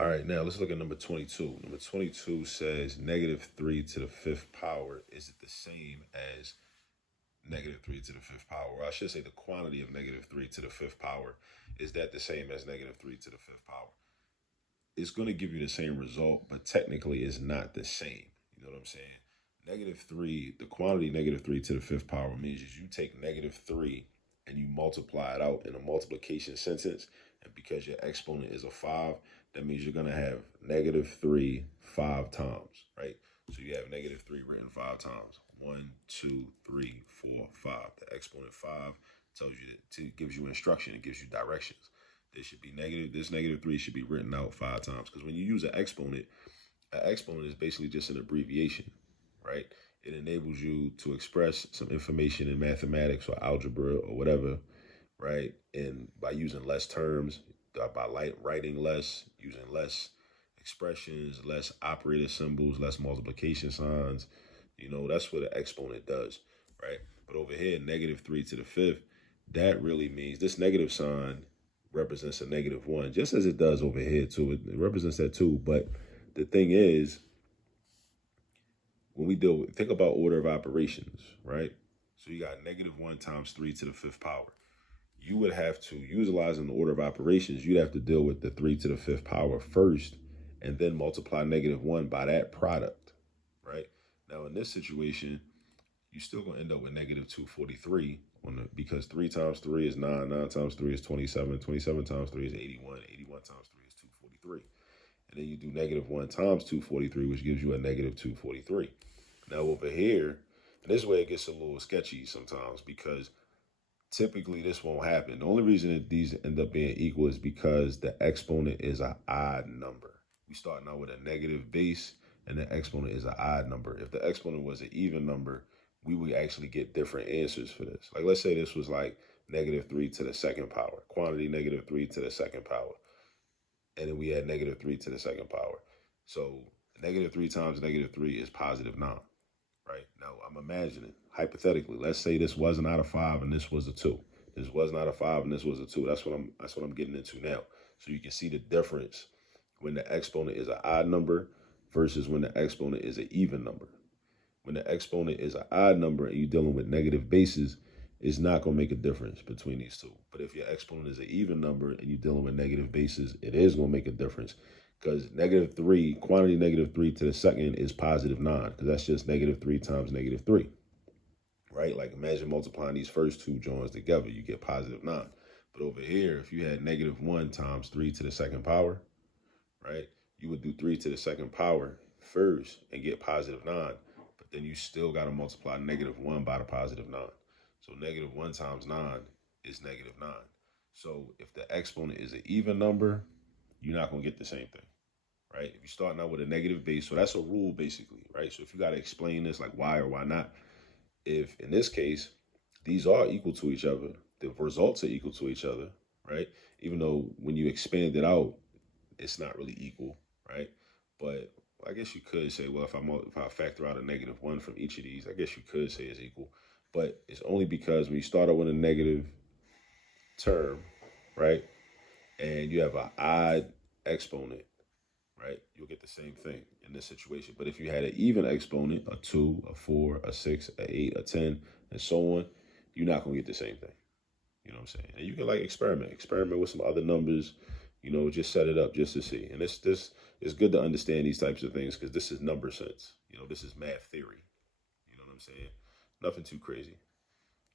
All right, now let's look at number 22. Number 22 says negative 3 to the fifth power. Is it the same as negative 3 to the fifth power? Or I should say the quantity of negative 3 to the fifth power. Is that the same as negative 3 to the fifth power? It's going to give you the same result, but technically it's not the same. You know what I'm saying? Negative 3, the quantity negative 3 to the fifth power means is you take negative 3 and you multiply it out in a multiplication sentence. And because your exponent is a 5, that means you're going to have negative 3 5 times, right? So you have negative 3 written 5 times. 1, 2, 3, 4, 5. The exponent 5 tells you that, gives you instruction. It gives you directions. This should be negative. This negative 3 should be written out 5 times. Because when you use an exponent is basically just an abbreviation, right? It enables you to express some information in mathematics or algebra or whatever, right? And by using less terms, by writing less, using less expressions, less operator symbols, less multiplication signs, that's what an exponent does, right? But over here, negative 3 to the fifth, that really means this negative sign represents a negative 1, just as it does over here too. It represents that too. But the thing is, when we think about order of operations, right? So you got negative 1 times 3 to the fifth power. You would have to, utilizing the order of operations, you'd have to deal with the 3 to the fifth power first and then multiply negative 1 by that product, right? Now, in this situation, you're still going to end up with negative 243 because 3 times 3 is 9, 9 times 3 is 27, 27 times 3 is 81, 81 times 3 is 243. And then you do negative 1 times 243, which gives you a negative 243. Now over here, and this way it gets a little sketchy sometimes because typically this won't happen. The only reason that these end up being equal is because the exponent is an odd number. We start now with a negative base and the exponent is an odd number. If the exponent was an even number, we would actually get different answers for this. Like let's say this was like negative 3 to the second power, quantity negative 3 to the second power. And then we had negative 3 to the second power. So negative 3 times negative 3 is positive 9, right? Now, I'm imagining, hypothetically, let's say this wasn't out of 5 and this was a 2. This wasn't out of 5 and this was a 2. That's what I'm getting into now. So you can see the difference when the exponent is an odd number versus when the exponent is an even number. When the exponent is an odd number and you're dealing with negative bases, it's not going to make a difference between these two. But if your exponent is an even number and you're dealing with negative bases, it is going to make a difference because negative 3, quantity negative 3 to the second is positive 9 because that's just negative 3 times negative 3, right? Like imagine multiplying these first two joins together, you get positive 9. But over here, if you had negative 1 times 3 to the second power, right, you would do 3 to the second power first and get positive 9. But then you still got to multiply negative 1 by the positive 9. So negative 1 times 9 is negative 9. So if the exponent is an even number, you're not going to get the same thing, right? If you're starting out with a negative base, so that's a rule basically, right? So if you got to explain this, like why or why not, if in this case, these are equal to each other, the results are equal to each other, right? Even though when you expand it out, it's not really equal, right? But I guess you could say, well, if I factor out a negative 1 from each of these, I guess you could say it's equal. But it's only because when you start out with a negative term, right, and you have an odd exponent, right, you'll get the same thing in this situation. But if you had an even exponent, a 2, a 4, a 6, a 8, a 10, and so on, you're not going to get the same thing. You know what I'm saying? And you can like experiment with some other numbers, just set it up just to see. And this is good to understand these types of things because this is number sense. This is math theory. You know what I'm saying? Nothing too crazy.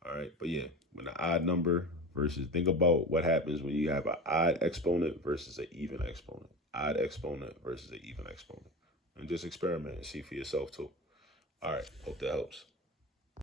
All right. But yeah, when an odd number versus, think about what happens when you have an odd exponent versus an even exponent. Odd exponent versus an even exponent. And just experiment and see for yourself too. All right. Hope that helps.